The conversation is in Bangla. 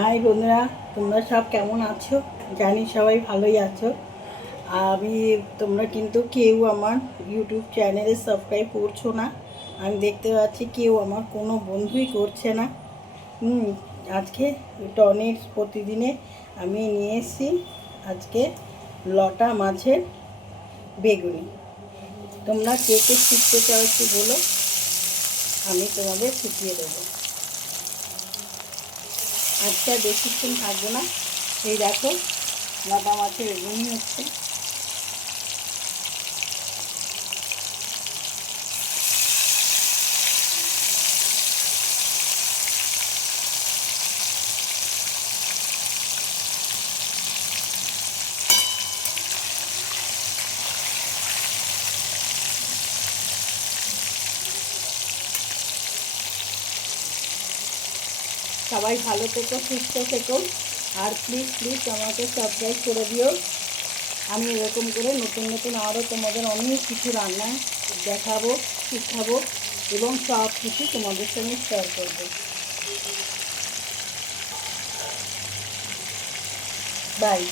হাই বন্ধুরা, তোমরা সব কেমন আছো? জানি সবাই ভালোই আছো। আমি তোমরা কিন্তু কেউ আমার ইউটিউব চ্যানেলে সাবস্ক্রাইব করছো না। আমি দেখতে পাচ্ছি কেউ আমার কোনো বন্ধুই করছে না। আজকে টনির প্রতিদিনে আমি নিয়ে এসেছি আজকে লটা মাছের বেগুনি। তোমরা কে কে শিখতে চাও একটু বলো, আমি তোমাদের শিখিয়ে দেবো। আজকে আর বেশিক্ষণ থাকবো না। এই দেখো, লটা মাছের বেগুনি হচ্ছে। সবাই ভালো থেকো, সুস্থ থেকো, আর প্লিজ প্লিজ আমাকে সাবস্ক্রাইব করে দিও। আমি এরকম করে নতুন নতুন আরও তোমাদের অনেক কিছু রান্না দেখাবো, শিখাবো এবং সব কিছু তোমাদের সঙ্গে শেয়ার করবো। বাই।